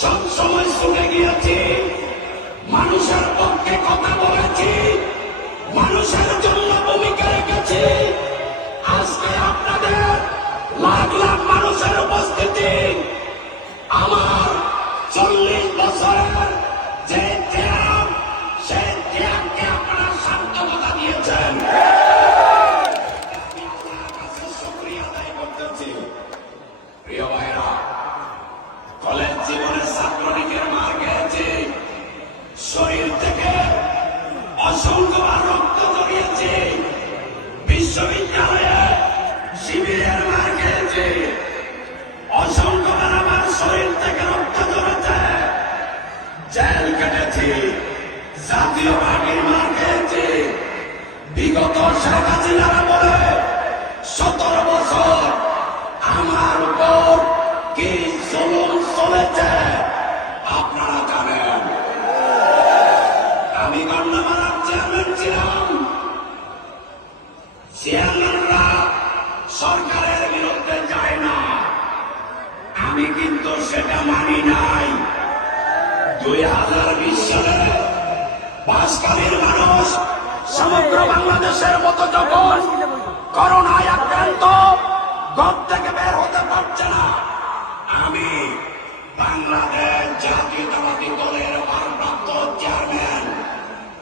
সব সময় শুনে গিয়েছি, মানুষের পক্ষে কথা বলেছি, মানুষের জন্য ভূমিকা রেখেছি। আজকে আপনাদের লাখ লাখ মানুষের উপস্থিতি আমার 40 বছরের যে ত্যাগ, সেই ত্যাগকে আপনারা সার্থকতা দিয়েছেন। আমি আপনার কাছে শুকরিয়া আদায় করতেছি। প্রিয় ভাইরা, কলেজ জীবনে ছাত্রলীগের মার খেয়েছি, শরীর থেকে অসংখ্যবার রক্ত জড়িয়েছে, বিশ্ববিদ্যালয়ে শিবিরের মার খেয়েছে, অসংখ্যবার আমার শরীর থেকে রক্ত ঝরেছে, জেল কেটেছি, জাতীয় পার্টির মার খেয়েছি। বিগত শেখ হাসিনার বলে 17 বছর আমার উপর কি জুলুম চলেছে আপনারা জানেন। আমি গণ্যমান্য চেয়ারম্যান ছিলাম। চেয়ারম্যানরা সরকারের বিরুদ্ধে যায় না, আমি কিন্তু সেটা মানি নাই। 2020 সালে বাঁশখালীর মানুষ সমগ্র বাংলাদেশের মতো যখন করোনায় আক্রান্ত, ঘর থেকে বের হতে পারছে না, আমি বাংলাদেশ জাতীয়তাবাদী দলের ভারপ্রাপ্ত চেয়ারম্যান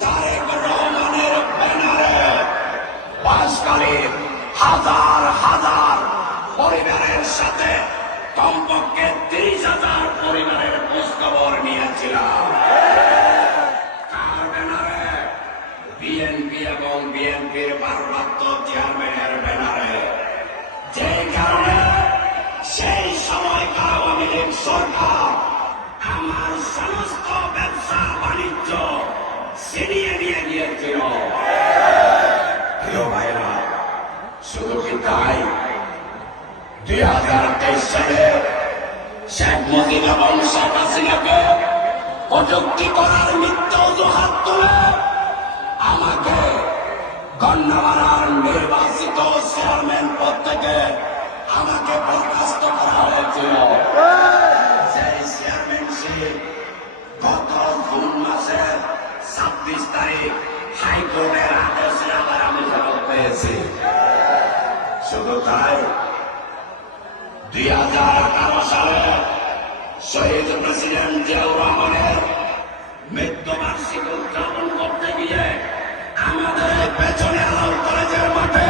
তারেক রহমানের ব্যানারে বাঁশখালীর হাজার হাজার পরিবারের সাথে কমপক্ষে 30,000 পরিবারের খোঁজখবর নিয়েছিলাম। কার ব্যানারে? বিএনপি এবং বিএনপির ভারপ্রাপ্ত চেয়ারম্যানের ব্যানারে। যে কারণে সেই সময়কার আওয়ামী লীগ সরকার আমার সমস্ত ব্যবসা বাণিজ্য ছিনিয়ে নিয়ে গিয়েছিল। প্রিয় ভাইরা, শুধু কি তাই? 2023 সালে শেখ মুজিব এবং শেখ হাসিনাকে কটূক্তি করার মিথ্যা অজুহাত তুলে আমাকে গণ্যমান্য নির্বাচিত চেয়ারম্যান পদ থেকে আমাকে বরখাস্ত করা হয়েছিল। সেই চেয়ারম্যানশিপ গত জুন মাসের 26 তারিখ হাইকোর্টের আদেশে আবার আমি ফেরত পেয়েছি। শুধু তাই, 2018 সালে শহীদ প্রেসিডেন্ট জিয়াউর রহমানের মৃত্যুবার্ষিকী উদযাপন করতে গিয়ে আমাদের পেছনে আলাউল কলেজের মাঠে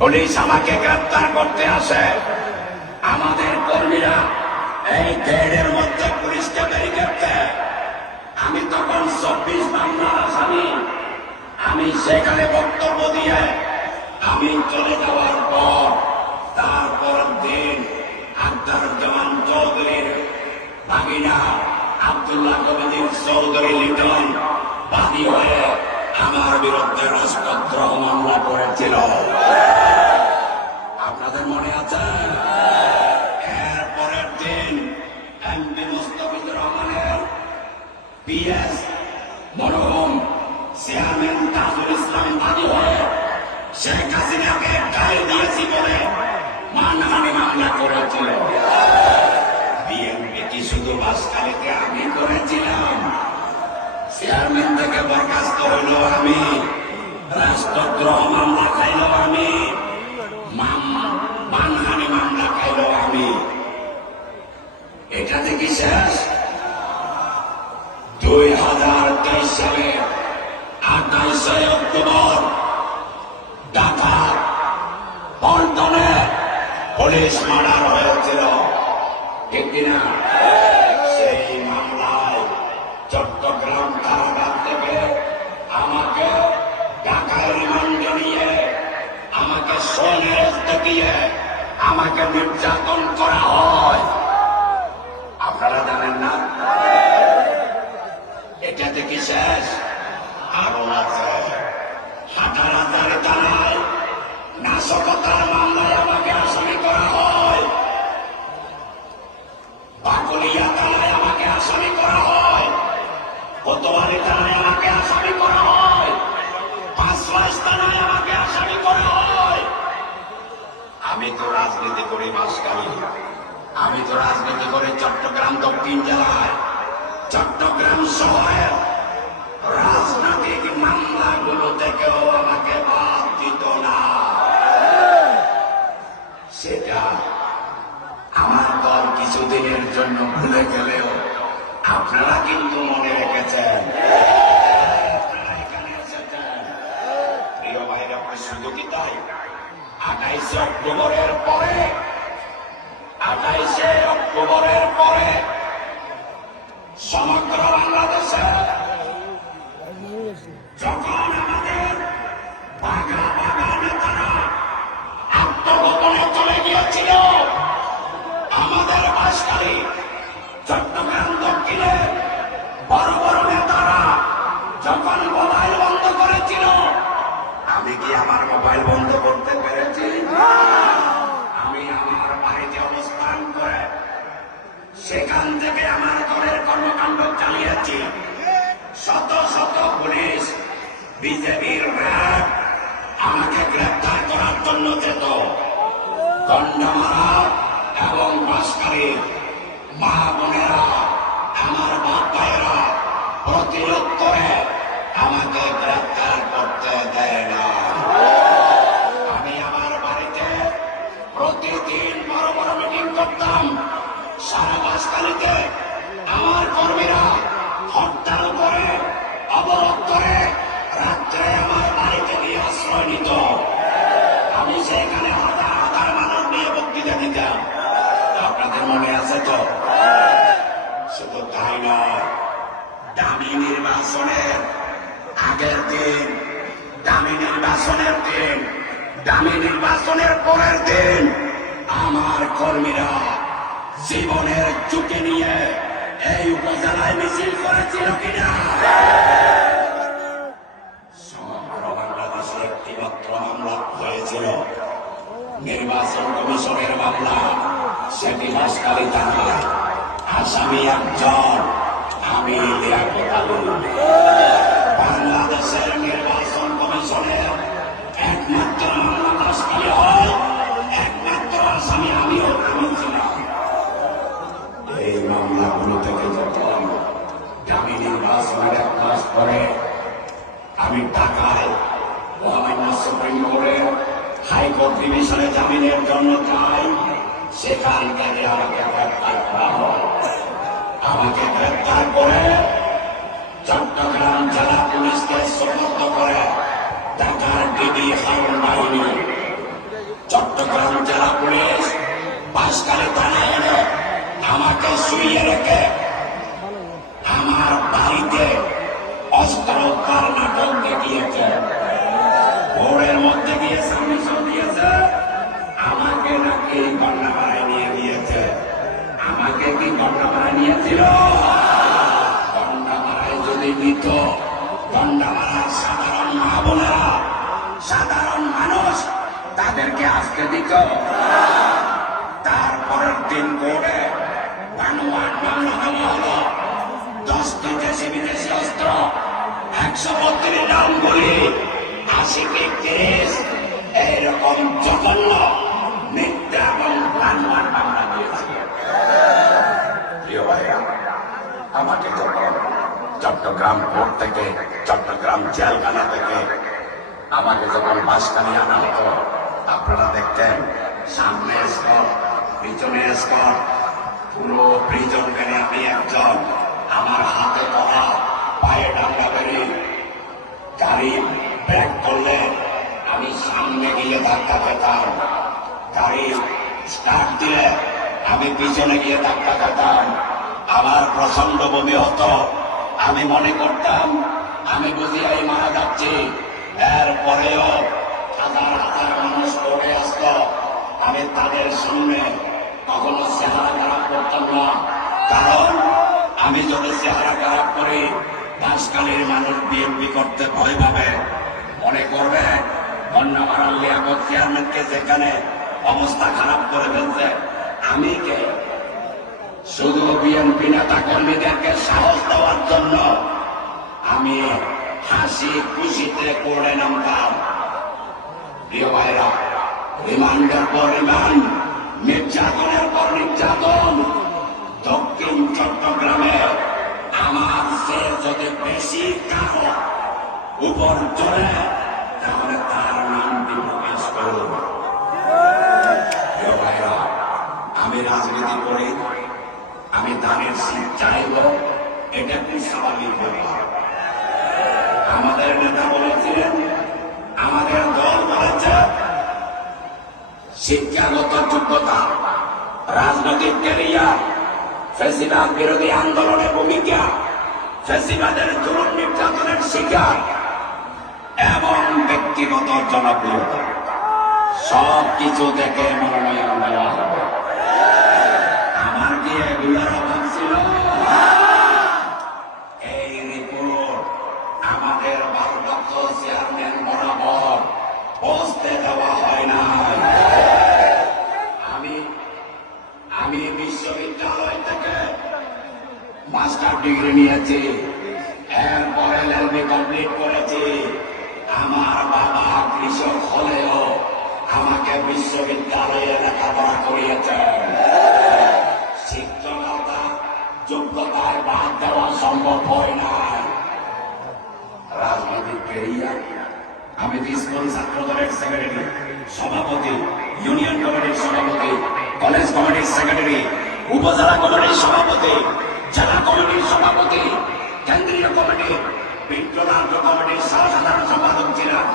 পুলিশ আমাকে গ্রেপ্তার করতে আসে। আমাদের কর্মীরা এই গেটের মধ্যে পুলিশকে ব্যারিকেড দেয়। আমি তখন 24 মামলার আসামি। আমি সেখানে বক্তব্য দিয়ে আমি চলে যাওয়ার পর তারপর দিন আখতারুজ্জামান চৌধুরীর ভাগিনা আব্দুল্লাহ কবির চৌধুরী লিটন বাদী হয়ে আমার বিরুদ্ধে রাষ্ট্রদ্রোহ মামলা করেছিল। আপনাদের মনে আছে? এরপরের দিন এমপি মুস্তাফিজুর রহমানের পিএস মরহুম চেয়ারম্যান তাজুল ইসলাম বাদী হয়ে শেখ হাসিনাকে গালি দিয়েছি বলে মানহানি মামলা করেছিল। বিএনপি কি শুধু বাঁশখালীতে আমি করেছিলাম? চেয়ারম্যান থেকে বরখাস্ত হইল আমি, রাষ্ট্রদ্রোহ মামলা খাইল আমি, মানহানি মামলা খাইল আমি। এটাতে কি শেষ? 2023 সালে 28 অক্টোবর ঢাকা পল্টনে পুলিশ মার্ডার হয়েছিল, ঠিক কিনা? সেই মামলায় চট্টগ্রাম কারাগার থেকে আমাকে ঢাকায় রিমান্ডে নিয়ে আমাকে সোনেরতে দিয়ে আমাকে নির্যাতন করা হয়। আপনারা জানেন না? এটাতে কি শেষ? আরো আছে। হাটারাজারি থানায় নাশকতার মামলায় আমাকে আসামি করা হয়। বাকুলিয়া থানায় আমাকে আসামি করা হয়। কোতোয়ালি থানায় আমাকে আসামি করা হয়। পাঁচলাইশ থানায় আমাকে আসামি করা হয়। আমি তো রাজনীতি করি বাঁশখালী, আমি তো রাজনীতি করে চট্টগ্রাম দক্ষিণ জেলায়, চট্টগ্রাম শহরের রাজনৈতিক মামলাগুলো থেকেও আমাকে বাদ দিত না। সেটা আমার দল কিছুদিনের জন্য ভুলে গেলেও আপনারা কিন্তু মনে রেখেছেন। আপনারা এখানে এসেছেন। প্রিয় ভাইরা, শুধু কি তাই? 28 অক্টোবরের পরে 28 অক্টোবরের পরে সমগ্র বাংলাদেশে যখন আমাদের বাঘা বাঘা নেতারা আত্মগোপনে চলে গিয়েছিল, আমাদের বাসকারী চট্টগ্রাম দক্ষিণে বড় বড় নেতারা যখন মোবাইল বন্ধ করেছিল, আমি কি আমার মোবাইল বন্ধ করতে পেরেছি? আমি আমার বাড়িতে অবস্থান করে সেখান থেকে আমার দলের কর্মকাণ্ড চালিয়েছি। শত শত পুলিশ, বিজেপির র্যাব আমাকে গ্রেপ্তার করার জন্য যেত। গন্ডামারা এবং বাসকারী মা বোনেরা, আমার বাপ ভাইয়েরা প্রতিরোধ করে আমাকে গ্রেপ্তার করতে দেয় না। আমি আমার বাড়িতে প্রতিদিন বড় বড় মিটিং করতাম। সারা বাসকালীতে আমার কর্মীরা হরতাল করে, অবরোধ করে রাত্রে আমার বাড়িতে গিয়ে আশ্রয় নিত। আমি সেখানে হাজার হাজার মানুষ নিয়ে বক্তৃতা দিতাম। আপনাদের মনে আছে তো? শুধু তাই নয়, দামি নির্বাচনের আগের দিন, দামি নির্বাচনের দিন, দামি নির্বাচনের পরের দিন আমার কর্মীরা জীবনের ঝুঁকি নিয়ে এই উপজেলায় মিছিল করেছিল কিনা? সমগ্র বাংলাদেশে একটি মাত্র মামলা হয়েছিল, নির্বাচন কমিশনের মামলা। সেটি হাসখালী থানায়, আসামি একজন, আমি লিয়াকত আলী। বাংলাদেশের নির্বাচন কমিশনের একমাত্র মামলা হাসখালী হয়, একমাত্র আসামি আমিও ছিলাম। এই মামলাগুলো থেকে যখন দামি নির্বাচনের 1 মাস পরে আমি ঢাকায় মহামান্য সুপ্রিম কোর্টের হাইকোর্ট ডিভিশনে জামিনের জন্য যাই, সেখান থেকে আমাকে গ্রেপ্তার করা হয়। আমাকে গ্রেপ্তার করে চট্টগ্রাম জেলা পুলিশকে সোপর্দ করে ঢাকার ডিবি হারুন বাহিনী। চট্টগ্রাম জেলা পুলিশ বাঁশখালী থানায় এনে আমাকে শুইয়ে রেখে আমার বাড়িতে অস্ত্র উদ্ধার নাটক দেখিয়েছে। ভোরের মধ্যে গিয়ে সাবমিশন দিয়েছে, আমাকে নাকি গন্ডামারায় নিয়ে গিয়েছে। আমাকে কি গন্ডামারায় নিয়েছিল? গন্ডামারায় যদি নিত, গন্ডামারার সাধারণ মা বোনেরা, সাধারণ মানুষ তাদেরকে আজকে দিত। তারপরের দিন করে বানোয়াট মামলা দেওয়া হলো। 10টি দেশি বিদেশি অস্ত্র, 132 রাম গুলি, 80 কেস, এইরকম জঘন্য মিথ্যা এবং বানোয়াট মামলা দিয়েছে। প্রিয় ভাইরা, আমাকে যখন চট্টগ্রাম কোর্ট থেকে, চট্টগ্রাম জেলখানা থেকে আমাকে যখন বাঁশখালী আনা হতো, আপনারা দেখতেন সামনে স্কট, পিছনে স্কট, পুরো প্রিজন ভ্যানে আমি একজন। আমার হাতে ধরা, পায়ে ডাঙ্গা বেরি, গাড়ি ব্রেক করলে আমি সামনে গিয়ে ধাক্কা খেতাম, গাড়ি স্টার্ট দিলে আমি পিছনে গিয়ে ধাক্কা খেতাম। আমার প্রচন্ড বমি হতো। আমি মনে করতাম আমি বুঝি এই মারা যাচ্ছি। এরপরেও হাজার হাজার মানুষ পড়ে আসত। আমি তাদের সামনে কখনো চেহারা খারাপ করতাম না, কারণ আমি যদি চেহারা খারাপ করি, বাঁশখালীর মানুষ বিএনপি করতে ভয় পাবে, মনে করবে গন্ডামারার লিয়াকত চেয়ারম্যানকে যেখানে অবস্থা খারাপ করে ফেলছে, আমি কে? শুধু বিএনপি নেতা কর্মীদেরকে সাহস দেওয়ার জন্য আমি হাসি খুশিতে করে নামতাম। প্রিয় ভাইরা, রিমান্ডের পর রিমান্ড, নির্যাতনের পর নির্যাতন। দক্ষিণ চট্টগ্রামে আমার সে যদি বেশি কারো উপর চলে তাহলে তার নামটি প্রকাশ করুন। প্রিয় ভাইরা, আমি রাজনীতি করি, আমি ধানের শীত চাইব, এটা একটি স্বাভাবিক ব্যাপার। আমাদের নেতা বলেছিলেন, আমাদের দল বলেছে শিক্ষাগত যোগ্যতা, রাজনৈতিক ক্যারিয়ার, ফ্যাসিবাদ বিরোধী আন্দোলনের ভূমিকা, ফ্যাসিবাদের জুলুম নির্যাতনের শিকার এবং ব্যক্তিগত জনপ্রিয়তা সবকিছু দেখে মনোনয়ন দেওয়া হবে। আমার কি এগুলোর অভাব ছিল? এই রিপোর্ট আমাদের ভারপ্রাপ্ত চেয়ারম্যান বরাবর পৌঁছতে দেওয়া হয় না। আমি বিশ্ববিদ্যালয় থেকে মাস্টার ডিগ্রি নিয়েছি, এরপরে LLB কমপ্লিট করেছি। আমার বাবা কৃষক হলেও আমাকে বিশ্ববিদ্যালয়ে লেখাপড়া করিয়েছেন। শিক্ষকতা যোগ্যতায় বাদ দেওয়া সম্ভব হয় না। রাজনৈতিক ক্যারিয়ার, আমি স্কুল ছাত্র দলের সেক্রেটারি, সভাপতি, ইউনিয়ন কমিটির সভাপতি, কলেজ কমিটির সেক্রেটারি, উপজেলা কমিটির সভাপতি, জেলা কমিটির সভাপতি, কেন্দ্রীয় কমিটি, বিদ্যালয় কমিটির সাধারণ সম্পাদক ছিলাম।